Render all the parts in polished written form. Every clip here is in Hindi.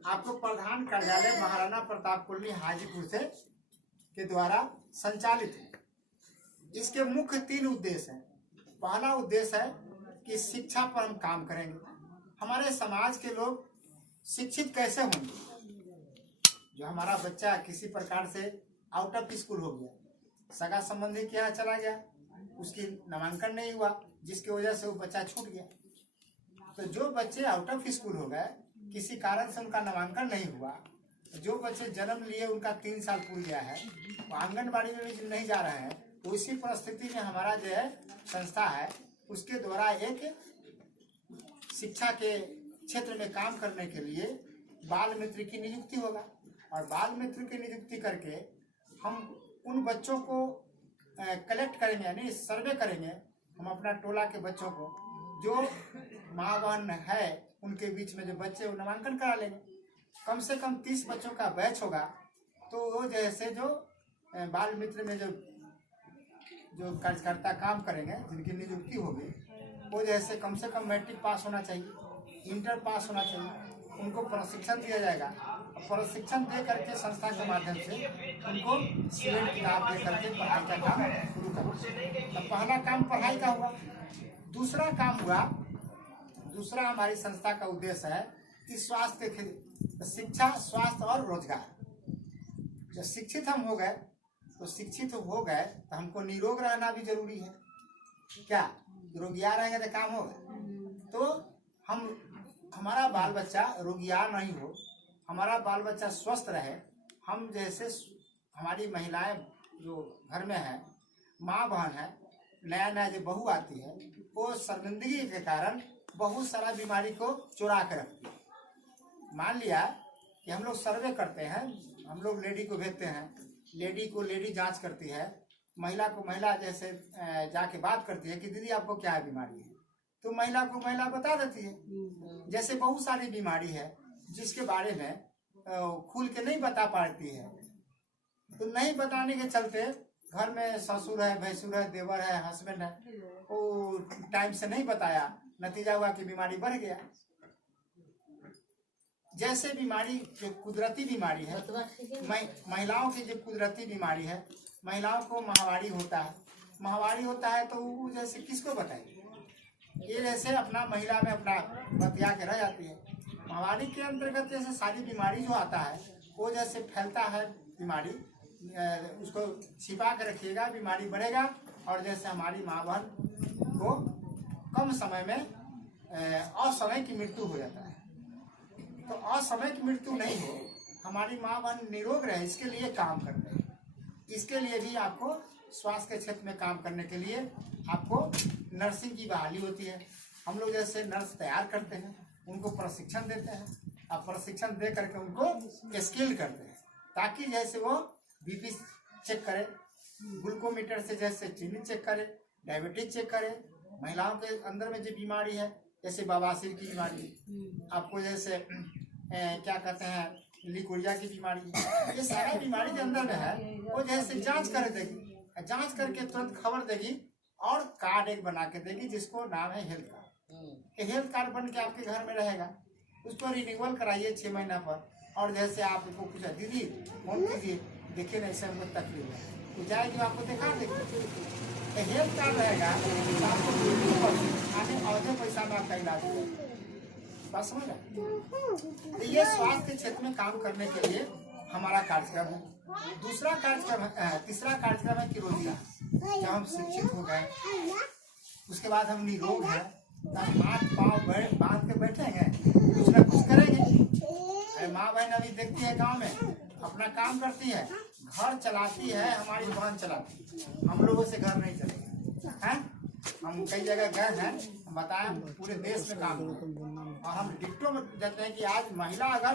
आपको प्रधान कार्यालय महाराणा प्रताप कॉलोनी हाजीपुर से के द्वारा संचालित है। इसके मुख्य 3 उद्देश्य हैं। पहला उद्देश्य है कि शिक्षा पर हम काम करेंगे। हमारे समाज के लोग शिक्षित कैसे होंगे। जो हमारा बच्चा किसी प्रकार से आउट ऑफ स्कूल हो गया, सगा संबंधी के यहाँ चला गया, उसकी नामांकन नहीं हुआ, जिसकी वजह से वो बच्चा छूट गया। तो जो बच्चे आउट ऑफ स्कूल हो गए, किसी कारण से उनका नामांकन नहीं हुआ, जो बच्चे जन्म लिए उनका 3 साल पूरा गया है, वो आंगनबाड़ी में भी नहीं जा रहे हैं, तो इसी परिस्थिति में हमारा जो है संस्था है, उसके द्वारा एक शिक्षा के क्षेत्र में काम करने के लिए बाल मित्र की नियुक्ति होगा। और बाल मित्र की नियुक्ति करके हम उन बच्चों को कलेक्ट करेंगे, यानी सर्वे करेंगे। हम अपना टोला के बच्चों को, जो माँ बहन है उनके बीच में जो बच्चे, वो नामांकन करा लेंगे। कम से कम 30 बच्चों का बैच होगा। तो वो जैसे जो बाल मित्र में जो कार्यकर्ता काम करेंगे, जिनकी नियुक्ति होगी, वो जैसे कम से कम मैट्रिक पास होना चाहिए, इंटर पास होना चाहिए। उनको प्रशिक्षण दिया जाएगा। प्रशिक्षण दे करके संस्था के माध्यम से उनको सिलेट किताब दे करके पढ़ाई का काम शुरू करना। तो पहला काम पढ़ाई का हुआ। दूसरा काम हुआ, दूसरा हमारी संस्था का उद्देश्य है कि स्वास्थ्य के शिक्षा, स्वास्थ्य और रोजगार। जब शिक्षित हम हो गए तो हमको निरोग रहना भी जरूरी है। क्या रोगिया रहेंगे तो काम होगा। तो हमारा बाल बच्चा रोगिया नहीं हो, हमारा बाल बच्चा स्वस्थ रहे। हम जैसे हमारी महिलाएं जो घर में है, माँ बहन है, नया जो बहू आती है, वो शर्मिंदगी के कारण बहुत सारा बीमारी को चुरा कर रखती है। मान लिया कि हम लोग सर्वे करते हैं, हम लोग लेडी को भेजते हैं, लेडी को लेडी जांच करती है, महिला को महिला जैसे जाके बात करती है कि दीदी आपको क्या बीमारी है, तो महिला को महिला बता देती है। जैसे बहुत सारी बीमारी है जिसके बारे में खुल के नहीं बता पाती है, तो नहीं बताने के चलते घर में ससुर है, भैंसुर है, देवर है, हस्बैंड है, वो टाइम से नहीं बताया, नतीजा हुआ कि बीमारी बढ़ गया। जैसे बीमारी जो कुदरती बीमारी है, महिलाओं की जो कुदरती बीमारी है, महिलाओं को माहवारी होता है तो वो जैसे किसको बताएगी। ये जैसे अपना महिला में अपना बतिया के रह जाती है। माहवारी के अंतर्गत जैसे सारी बीमारी जो आता है, वो जैसे फैलता है बीमारी, उसको छिपा के रखिएगा, बीमारी बढ़ेगा। और जैसे हमारी माँ बहन को कम समय में असमय की मृत्यु हो जाता है। तो असमय की मृत्यु नहीं हो, हमारी माँ बहन निरोग रहे, इसके लिए काम करते हैं। इसके लिए भी आपको स्वास्थ्य के क्षेत्र में काम करने के लिए आपको नर्सिंग की बहाली होती है। हम लोग जैसे नर्स तैयार करते हैं, उनको प्रशिक्षण देते हैं, और प्रशिक्षण दे करके उनको स्किल करते हैं, ताकि जैसे वो बीपी चेक करे, ग्लूकोमीटर से जैसे चीनी चेक करे, डायबिटीज चेक करे। महिलाओं के अंदर में जो बीमारी है, जैसे बवासीर की बीमारी, आपको जैसे क्या कहते हैं लिकोरिया की बीमारी, ये सारी बीमारी जो अंदर में है, वो जैसे जांच कर देगी, जांच करके तुरंत खबर देगी और कार्ड एक बना के देगी, जिसको नाम है हेल्थ कार्ड। हेल्थ कार्ड बन के आपके घर में रहेगा, उसको रिन्यूअल कराइए 6 महीना पर। और जैसे आपको पूछा दीदी फोन कीजिए, देखिए नहीं से हमको तकलीफ है, तो जाएगी आपको दिखा देगी। हेल्थ कार्ड रहेगा तो आपको आने आधे पैसा में आपका इलाज होगा। बात समझ रहे। ये स्वास्थ्य के क्षेत्र में काम करने के लिए हमारा कार्यक्रम है। दूसरा कार्यक्रम है, तीसरा कार्यक्रम है कि रोजगार। जब हम शिक्षित हो गए, उसके बाद हम निरोग हैं, तब हाथ पाँव बांध के बैठेंगे, कुछ न कुछ करेंगे। माँ बहन अभी देखती है गाँव में अपना काम करती है, घर चलाती है, हमारी बहन चलाती है, हम लोगों से घर नहीं चलेगा है। हम कई जगह गए हैं, बताएं पूरे देश में काम है, और हम डिक्टो में देते हैं कि आज महिला अगर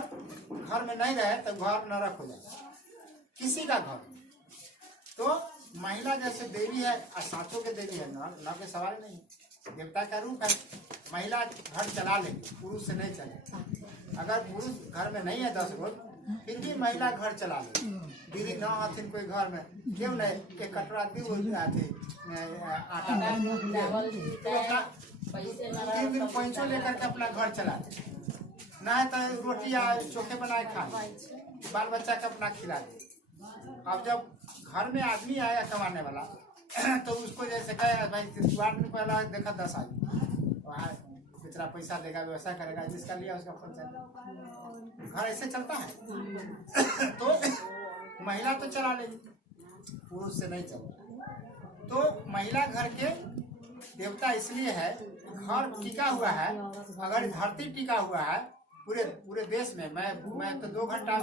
घर में नहीं रहे तो घर नरक हो जाएगा किसी का घर। तो महिला जैसे देवी है, और सांचों के देवी है, न के सवाल नहीं, देवता का रूप है। महिला घर चला लेगी, पुरुष से नहीं चले। अगर पुरुष घर में नहीं है 10 रोज, फिर भी महिला घर चला ले। दीदी न हथिन कोई घर में, क्यों नहीं एक कटोरा दी आटा, 3 दिन पैंचो लेकर के अपना घर चला ले। ना है तो रोटी या चोखे बनाए खा, बाल बच्चा के अपना खिला दे। अब जब घर में आदमी आया कमाने वाला तो उसको जैसे कहे भाई तू आदमी पहला देखा 10 आदमी वहाँ कितना पैसा देगा व्यवसाय करेगा, जिसका लिया उसका पंचायत। घर ऐसे चलता है। तो महिला तो चला लेगी, पुरुष से नहीं चलता। तो महिला घर के देवता इसलिए है, घर टिका हुआ है। अगर धरती टिका हुआ है पूरे देश में, मैं तो 2 घंटा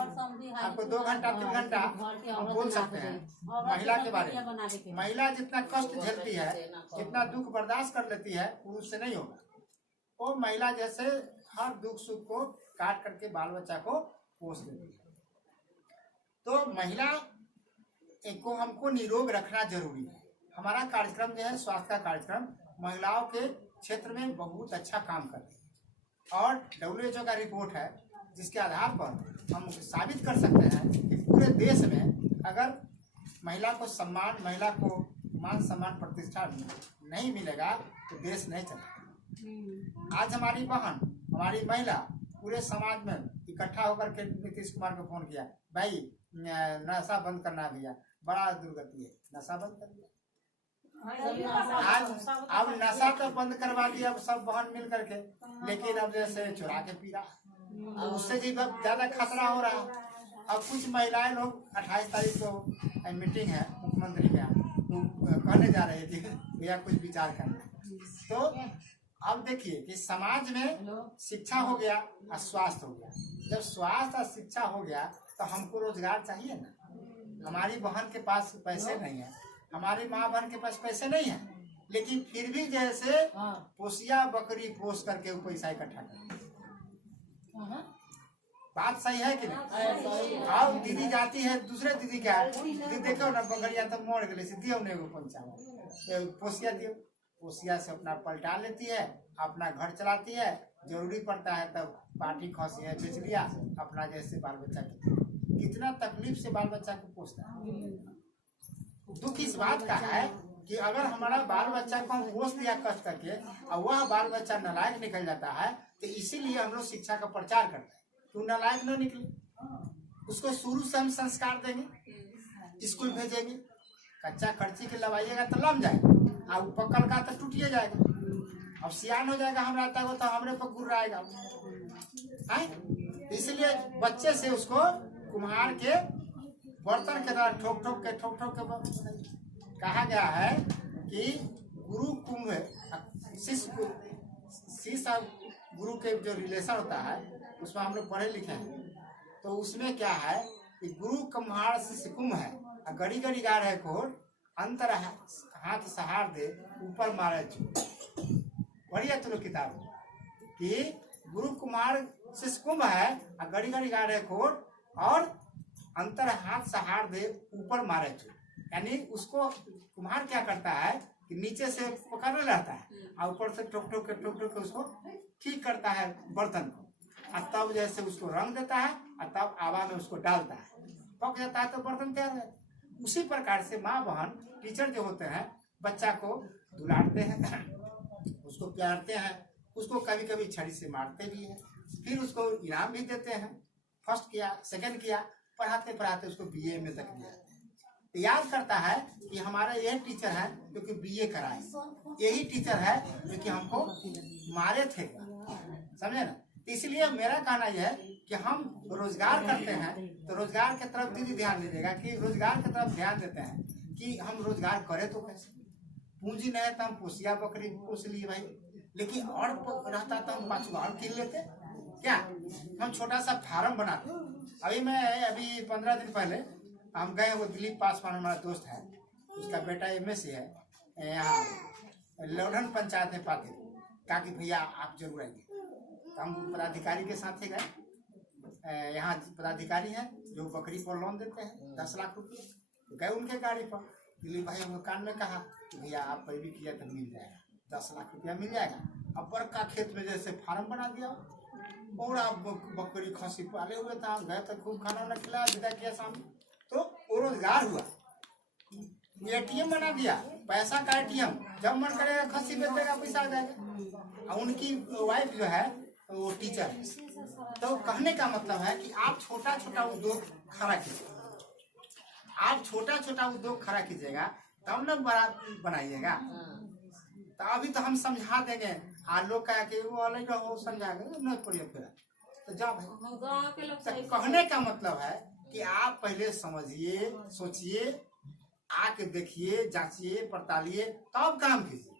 आपको 2 घंटा 3 घंटा हम बोल सकते हैं महिला के बारे में। महिला जितना कष्ट झेलती है, जितना दुख बर्दाश्त कर लेती है, पुरुष से नहीं होगा। वो महिला जैसे हर दुख सुख को काट करके बाल बच्चा को पोष देती है। तो महिला को हमको निरोग रखना जरूरी है। हमारा कार्यक्रम जो है स्वास्थ्य का कार्यक्रम महिलाओं के क्षेत्र में बहुत अच्छा काम कर रही है। और WHO का रिपोर्ट है जिसके आधार पर हम साबित कर सकते हैं कि पूरे देश में अगर महिला को सम्मान, महिला को मान सम्मान प्रतिष्ठा नहीं मिलेगा तो देश नहीं चलेगा। आज हमारी बहन, हमारी महिला पूरे समाज में इकट्ठा होकर के नीतीश कुमार को फोन किया, भाई नशा बंद करना भैया, बड़ा दुर्गति है, नशा बंद कर दिया। आज अब नशा तो बंद करवा दिया अब सब बहन मिल करके, लेकिन अब जैसे चुरा के पी रहा, उससे ज्यादा खतरा हो रहा। अब कुछ महिलाएं लोग 28 तारीख को मीटिंग है मुख्यमंत्री के यहाँ, तो कहने जा रहे थे भैया कुछ विचार करना। तो अब देखिए कि समाज में शिक्षा हो गया और स्वास्थ्य हो गया। जब स्वास्थ्य और शिक्षा हो गया तो हमको रोजगार चाहिए ना। हमारी बहन के पास पैसे नहीं है, हमारी माँ बहन के पास पैसे नहीं है, लेकिन फिर भी जैसे पोसिया बकरी पोस करके वो पैसा इकट्ठा कर। बात सही है कि नहीं? अब दीदी जाती है दूसरे दीदी क्या दीदी देखो ना बकरिया तो मोड़ गए सीधी उन्हें को पंचायत पोसिया दियो, पोसिया से अपना पलटा लेती है, अपना घर चलाती है। जरूरी पड़ता है तब पार्टी खसी है बेच लिया अपना, जैसे बाल बच्चा कितना तकलीफ से बाल बच्चा को पोसता है। दुख इस बात का है कि अगर हमारा बाल बच्चा को हम पोस दिया कष्ट करके और वह बाल बच्चा नालायक निकल जाता है, तो इसीलिए हम लोग शिक्षा का प्रचार करते हैं। तू नालायक न निकले, उसको शुरू से हम संस्कार देंगे, स्कूल भेजेंगे। कच्चा खर्ची के लवाइएगा तो लम जाएगा, और पकड़ का तो टूटिए जाएगा। अब सियान हो जाएगा हमरा तक तो हमरे पर गुर्र आएगा। इसलिए बच्चे से उसको कुम्हार के बर्तन के द्वारा ठोक ठोक के कहा गया है कि गुरु कुंभ शिष्य गुरु के जो रिलेशन होता है उसमें हम लोग पढ़े लिखे हैं। तो उसमें क्या है कि गुरु कुम्हार शिष्य कुंभ है, गड़ी गड़ी गा रहे कोट अंतर हाथ सहार दे ऊपर मारे बढ़िया तुम किताब कि गुरु कुमार शिष्य कुंभ है, गड़ी गड़ी गा रहे कोट और अंतर हाथ सहार दे ऊपर मारे चो। यानी उसको कुम्हार क्या करता है कि नीचे से पकड़ रहता है और ऊपर से ठोक ठोक के उसको ठीक करता है बर्तन को, और तब जैसे उसको रंग देता है और तब आवा में उसको डालता है, पक जाता है तो बर्तन तैयार है। उसी प्रकार से माँ बहन टीचर जो होते हैं बच्चा को दुलारते हैं, उसको प्यारते हैं, उसको कभी कभी छड़ी से मारते भी हैं, फिर उसको इनाम भी देते हैं। फर्स्ट किया, सेकंड किया, पढ़ाते पढ़ाते उसको BA में तक दिया। याद करता है कि हमारा यही टीचर है जो कि BA कराए, यही टीचर है जो कि हमको मारे थे, समझे ना। इसलिए मेरा कहना यह है कि हम रोजगार करते हैं तो रोजगार की तरफ दीदी ध्यान दीजिएगा कि रोजगार की तरफ ध्यान देते हैं कि हम रोजगार करें तो कैसे। पूंजी नहीं है तो हम पोसिया बकरी पोस लिए भाई, लेकिन और रहता तो हम 5 और किन लेते क्या। हम छोटा सा फार्म बनाते। अभी 15 दिन पहले हम गए, वो दिलीप पासवान हमारा दोस्त है, उसका बेटा MSc है, यहाँ लौधन पंचायत में पाते, कहा कि भैया आप जरूर आइए। तो हम पदाधिकारी के साथ ही गए। यहाँ पदाधिकारी हैं जो बकरी पर लोन देते हैं 10 लाख रुपये, तो गए उनके गाड़ी पर। दिलीप भाई हमको कान में कहा कि भैया आप पैरवी किया तो मिल जाएगा, 10 लाख रुपया मिल जाएगा। अब बड़का खेत में जैसे फार्म बना दिया और आप बकरी खसी पाले हुए था, गए तो खूब खाना वाना खिलाया, विदा किया शाम, तो वो रोजगार हुआ। ATM बना दिया, पैसा का ATM, जब मन करेगा खसी बेच देगा पैसा आ जाएगा। और उनकी वाइफ जो है वो टीचर है। तो कहने का मतलब है कि आप छोटा छोटा उद्योग खड़ा कीजिए, आप छोटा छोटा उद्योग खड़ा कीजिएगा तब न बड़ा बनाइएगा। तो अभी तो हम समझा देंगे, आज लोग कहा कि वो अलग हो समझा नहीं पड़िए फिर तो जब तो कहने का मतलब है कि आप पहले समझिए, सोचिए, आके देखिए, जांचिए, पड़तालिए, तब काम कीजिए।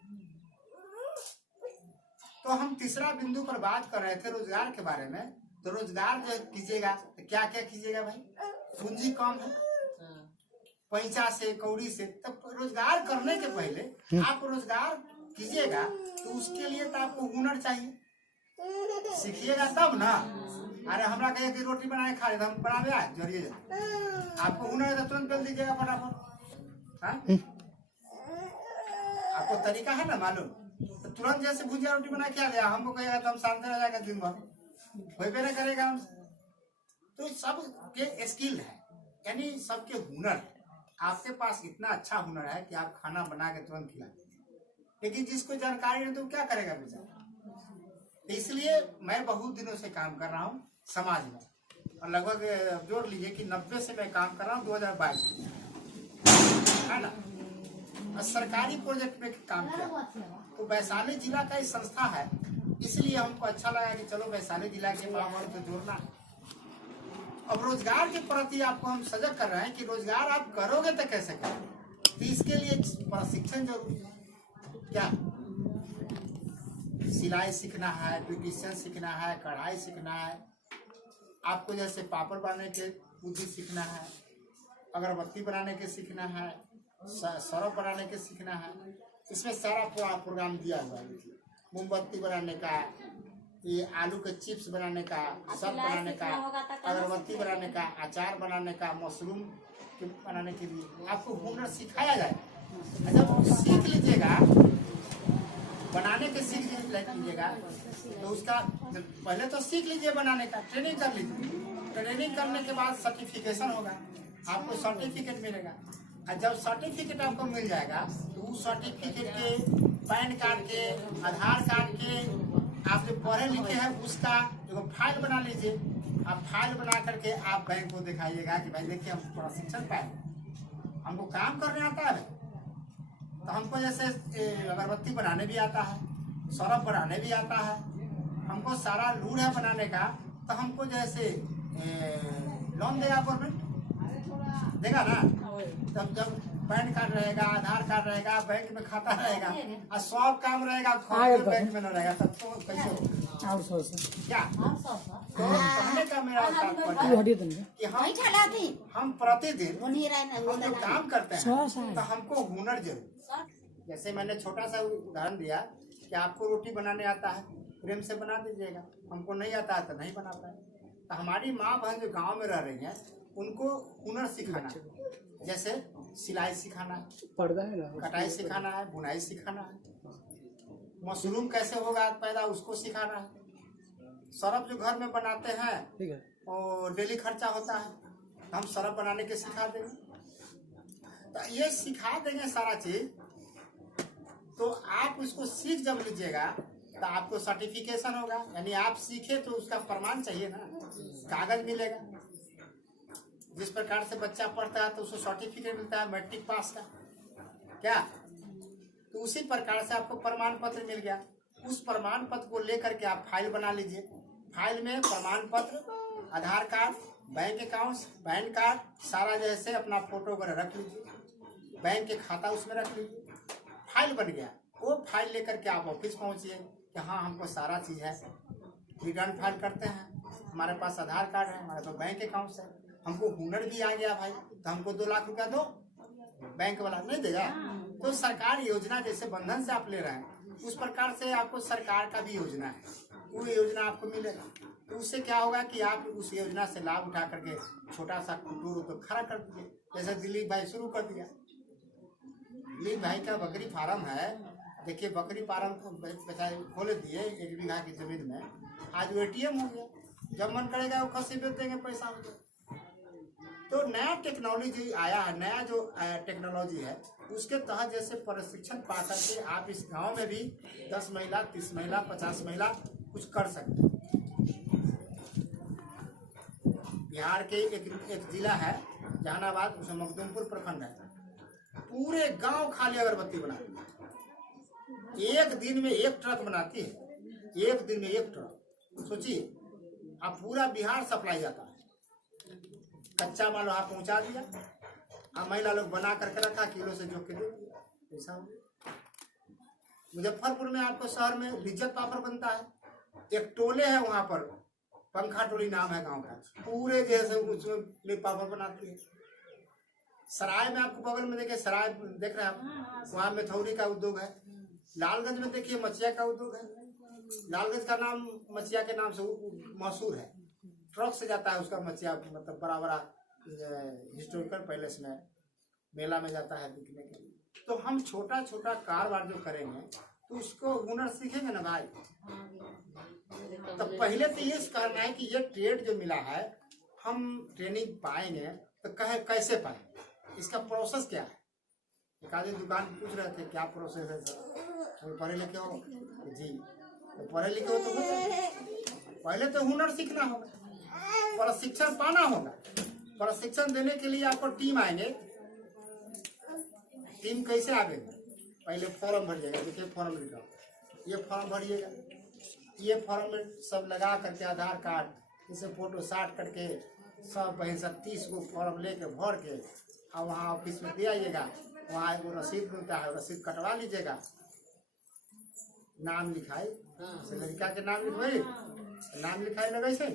तो हम तीसरा बिंदु पर बात कर रहे थे रोजगार के बारे में। तो रोजगार जो कीजिएगा तो क्या क्या कीजिएगा भाई? पूंजी कम है, पैसा से, कौड़ी से। तब रोजगार करने के पहले आप रोजगार कीजिएगा तो उसके लिए तो आपको हुनर चाहिए, सीखिएगा तब ना। अरे हमरा कहे कि रोटी बनाए खा रहे हम बनावे आज जरिए, आपको हुनर है तो तुरंत बेल दीजिएगा फटाफट। आपको तरीका है ना मालूम, तो तुरंत जैसे भुजिया रोटी बना क्या दिया हमको कहेगा तो हम शांत रह जाएगा दिन भर, कोई भी नहीं करेगा हमसे। तो सब के स्किल है, यानी सबके हुनर है। आपके पास इतना अच्छा हुनर है कि आप खाना बना के तुरंत खिला, लेकिन जिसको जानकारी नहीं तो क्या करेगा बेचारा। इसलिए मैं बहुत दिनों से काम कर रहा हूँ समाज में, और लगभग जोड़ लीजिए कि 90 से मैं काम कर रहा हूँ 2022 है ना। और सरकारी प्रोजेक्ट में काम किया। तो वैशाली जिला का ही संस्था है, इसलिए हमको अच्छा लगा कि चलो वैशाली जिला के माहौल को जोड़ना। अब रोजगार के प्रति आपको हम सजग कर रहे हैं कि रोजगार आप करोगे तो कैसे करोगे। तो इसके लिए प्रशिक्षण जरूरी है। क्या सिलाई सीखना है, ब्यूटिशियन सीखना है, कढ़ाई सीखना है, आपको जैसे पापड़ बनाने के बुद्धि सीखना है, अगरबत्ती बनाने के सीखना है, सरफ बनाने के सीखना है। इसमें सारा पूरा प्रोग्राम दिया हुआ है। मोमबत्ती बनाने का, ये आलू के चिप्स बनाने का, सब बनाने का, अगरबत्ती बनाने का, अचार बनाने का, मशरूम बनाने के लिए आपको हुनर सिखाया जाए। जब सीख लीजिएगा, बनाने के सीख लीजिएगा तो उसका पहले तो सीख लीजिए बनाने का, ट्रेनिंग कर लीजिए। ट्रेनिंग करने के बाद सर्टिफिकेशन होगा, आपको सर्टिफिकेट मिलेगा। और जब सर्टिफिकेट आपको मिल जाएगा तो उस सर्टिफिकेट के, पैन कार्ड के, आधार कार्ड के, आप जो पढ़े लिखे हैं उसका एक फाइल बना लीजिए। आप फाइल बना करके आप बैंक को दिखाइएगा कि भाई देखिए हम प्रशिक्षण पाए, हमको काम करने आता है। तो हमको जैसे अगरबत्ती बनाने भी आता है, सरफ बनाने भी आता है, हमको सारा लूर है बनाने का। तो हमको जैसे लोन देगा गवर्नमेंट, देगा ना। तब जब पैन कार्ड रहेगा, आधार कार्ड रहेगा, बैंक में खाता रहेगा और सब काम रहेगा, बैंक में न रहेगा तब तो कैसे क्या। तो कहने का मेरा तात्पर्य कि हम प्रतिदिन हम जो काम करते हैं तो हमको हुनर जरूर। जैसे मैंने छोटा सा उदाहरण दिया कि आपको रोटी बनाने आता है, प्रेम से बना दीजिएगा, हमको नहीं आता है तो नहीं बना पाए। तो हमारी माँ बहन जो गांव में रह रही हैं उनको हुनर सिखाना, जैसे सिलाई सिखाना है, कटाई सिखाना है, बुनाई सिखाना है, मशरूम कैसे होगा पैदा उसको सिखाना है, सरफ जो घर में बनाते हैं और डेली खर्चा होता है, हम सरफ बनाने के सिखा देंगे। तो ये सिखा देंगे सारा चीज। तो आप उसको सीख जब लीजिएगा तो आपको सर्टिफिकेशन होगा, यानी आप सीखे तो उसका प्रमाण चाहिए ना, कागज मिलेगा। जिस प्रकार से बच्चा पढ़ता है तो उसको सर्टिफिकेट मिलता है मैट्रिक पास का, क्या। तो उसी प्रकार से आपको प्रमाण पत्र मिल गया। उस प्रमाण पत्र को लेकर के आप फाइल बना लीजिए। फाइल में प्रमाण पत्र, Aadhaar card, bank account, PAN card, सारा जैसे अपना फोटो वगैरह रख लीजिए, बैंक के खाता उसमें रख लीजिए। फाइल बन गया, वो फाइल लेकर के आप ऑफिस पहुंचिए कि हाँ हमको सारा चीज है, रिटर्न फाइल करते हैं, हमारे पास आधार कार्ड है, हमारे पास बैंक अकाउंट है, हमको हुनर भी आ गया भाई, तो हमको 2 लाख रुपया दो, बैंक वाला नहीं देगा। तो सरकार योजना जैसे बंधन से आप ले रहे हैं उस प्रकार से आपको सरकार का भी योजना है, वो योजना आपको मिलेगा। तो उससे क्या होगा कि आप उस योजना से लाभ उठा करके छोटा सा कुटूर तो खड़ा कर दीजिए। जैसे दिलीप भाई शुरू कर दिया, दिलीप भाई का बकरी फार्म है। देखिए बकरी फार्म खोले दिए 1 बीघा की जमीन में, आज वो ATM हो गया, जब मन करेगा वो खस्सी बेच देंगे, पैसा हो गया। तो नया टेक्नोलॉजी आया है, नया जो टेक्नोलॉजी है उसके तहत जैसे प्रशिक्षण पा करके आप इस गांव में भी 10 महिला, 30 महिला, 50 महिला कुछ कर सकते हैं। बिहार के एक जिला है जहानाबाद, उसमें मखदूमपुर प्रखंड है, पूरे गांव खाली अगरबत्ती बनाती है। एक दिन में 1 ट्रक बनाती है, एक दिन में 1 ट्रक। सोचिए, अब पूरा बिहार सप्लाई जाता है। कच्चा माल वहां पहुंचा दिया, अब महिला लोग बना करके रखा, किलो से जोक के दे दिया, ऐसा हो गया। मुजफ्फरपुर में आपको शहर में लिज्जत पापड़ बनता है, एक टोले है वहां पर, पंखा टोली नाम है गांव का, पूरे जैसे उसमें पापड़ बनाती है। सराय में आपको बगल में देखिए, सराय देख रहे हैं आप, वहाँ मिथौरी का उद्योग है। लालगंज में देखिए मछिया का उद्योग है। लालगंज का नाम मछिया के नाम से मशहूर है, ट्रक से जाता है उसका मछिया, मतलब बड़ा बड़ा हिस्टोरिकल पैलेस में, मेला में जाता है बिकने के लिए। तो हम छोटा छोटा कारोबार जो करेंगे तो उसको हुनर सीखेंगे ना भाई। तो पहले तो ये करना है कि ये ट्रेड जो मिला है, हम ट्रेनिंग पाएंगे तो कैसे पाएंगे, इसका प्रोसेस क्या है। एक आदमी दुकान पूछ रहे थे क्या प्रोसेस है सर, पढ़े लिखे हो जी, तो पढ़े लिखे हो तो पहले तो हुनर सीखना होगा, प्रशिक्षण पाना होगा। प्रशिक्षण देने के लिए आपको टीम आएंगे। टीम कैसे आएंगे, पहले फॉर्म भरिएगा, देखिए फॉर्म लिखा, ये फॉर्म भरिएगा, ये फॉर्म में सब लगा करके आधार कार्ड इसे फोटो साट करके सब 30 को फॉर्म लेके भर के और वहाँ ऑफिस में दे आइएगा। वहाँ एगो रसीद मिलता है, रसीद कटवा लीजिएगा, नाम लिखाई से लड़का के नाम लिखवाई, नाम लिखाई लगे से,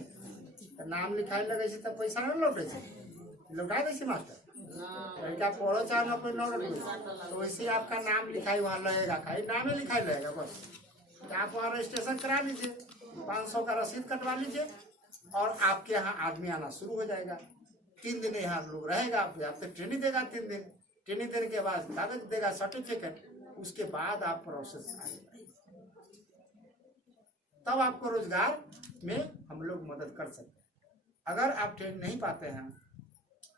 नाम लिखाई लगे से तब पैसा नहीं लौटे से, लौटा दे मास्टर। लड़का पढ़ो चाहे न कोई लौटे, तो वैसे आपका नाम लिखाई वहाँ लगेगा, खाली नाम ही लिखाई लगेगा बस। आप वहाँ रजिस्ट्रेशन करा लीजिए, 500 का रसीद कटवा लीजिए और आपके यहाँ आदमी आना शुरू हो जाएगा। 3 दिन यहाँ लोग रहेगा, आपको ट्रेनिंग देगा। 3 दिन ट्रेनिंग देने के बाद कागज देगा, सर्टिफिकेट, उसके बाद आप प्रोसेस आएगा, तब आपको रोजगार में हम लोग मदद कर सकते हैं। अगर आप ट्रेनिंग नहीं पाते हैं,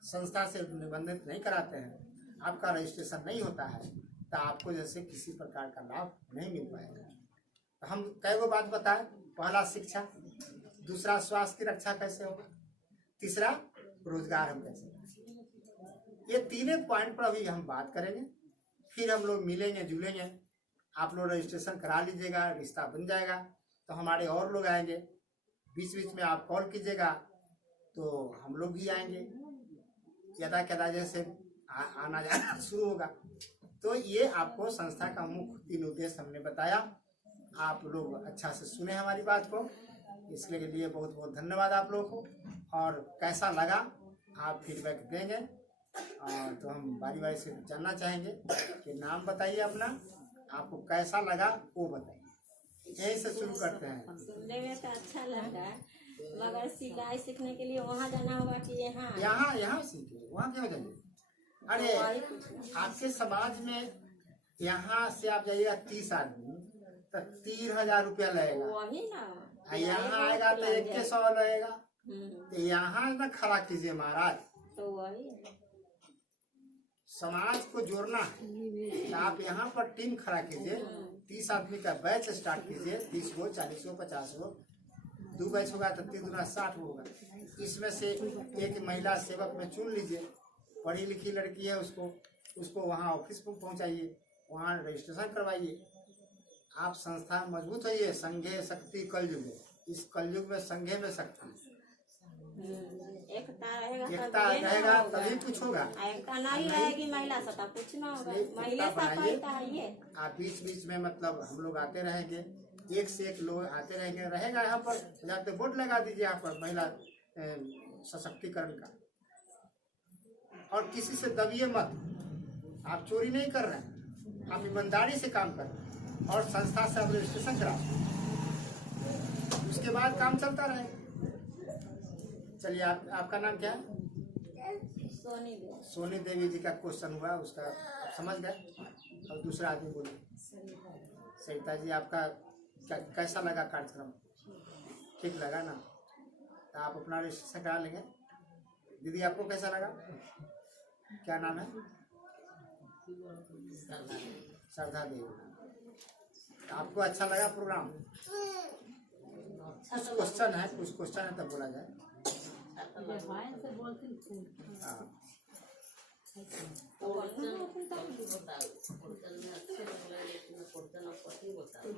संस्था से निबंधित नहीं कराते हैं, आपका रजिस्ट्रेशन नहीं होता है, तो आपको जैसे किसी प्रकार का लाभ नहीं मिल पाएगा। तो हम कई गो बात बताएं, पहला शिक्षा, दूसरा स्वास्थ्य की रक्षा कैसे होगा, तीसरा रोजगार हम कैसे करेंगे। ये तीनों पॉइंट पर अभी हम बात करेंगे, फिर हम लोग मिलेंगे जुलेंगे। आप लोग रजिस्ट्रेशन करा लीजिएगा, रिश्ता बन जाएगा, तो हमारे और लोग आएंगे। बीच बीच में आप कॉल कीजिएगा तो हम लोग भी आएंगे, ज़्यादा जैसे आना जाना शुरू होगा। तो ये आपको संस्था का मुख्य 3 उद्देश्य हमने बताया। आप लोग अच्छा से सुने हमारी बात को, इसके लिए बहुत बहुत धन्यवाद आप लोगों को। और कैसा लगा आप फीडबैक देंगे, और तो हम बारी बारी से जानना चाहेंगे कि नाम बताइए अपना, आपको कैसा लगा वो बताइए। यही से शुरू करते हैं। सुनने में तो अच्छा लगा, मगर सिलाई सीखने के लिए वहाँ जाना होगा कि यहाँ सीखिए, वहाँ क्यों जाइए। अरे आपके समाज में यहाँ से आप जाइएगा 30 आदमी तो 3000 रुपया लगेगा, वही ना, यहाँ आएगा तो 100 लगेगा। तो यहाँ ना खड़ा कीजिए महाराज, तो वही समाज को जोड़ना है। तो आप यहाँ पर टीम खड़ा कीजिए, 30 आदमी का बैच स्टार्ट कीजिए, 30 गो 40 गो 50 गो, 2 बैच होगा तो 3 दूना 60 होगा। इसमें से एक महिला सेवक में चुन लीजिए, पढ़ी लिखी लड़की है, उसको वहाँ ऑफिस पर पहुँचाइए, वहाँ रजिस्ट्रेशन करवाइए। आप संस्था मजबूत होइए। संघे शक्ति कलयुग, इस कलयुग में संघे में शक्ति, एकता रहेगा तभी कुछ होगा। एकता नहीं रहेगी महिला से तब कुछ ना होगा। महिला से आप बीच बीच में मतलब हम लोग आते रहेंगे, एक से एक लोग आते रहेंगे, रहेगा यहाँ पर जाते बोर्ड लगा दीजिए यहाँ पर महिला सशक्तिकरण का। और किसी से दबिए मत, आप चोरी नहीं कर रहे हैं, आप ईमानदारी से काम कर रहे हैं और संस्था से आप रजिस्ट्रेशन करा, उसके बाद काम चलता रहेगा। चलिए आपका नाम क्या है? सोनी देवी जी का क्वेश्चन हुआ, उसका आप समझ गए। और दूसरा आदमी बोले, सरिता जी आपका कैसा लगा कार्यक्रम? ठीक लगा ना? तो आप अपना रजिस्ट्रेशन करा लेंगे। दीदी आपको कैसा लगा? क्या नाम है? श्रद्धा देवी। आपको अच्छा लगा प्रोग्राम? कुछ क्वेश्चन है तो बोला जाए। हाँ। पोर्शन बताओ पोर्शन में अच्छे लग रहा है लेकिन पोर्शन अब कथी बताओ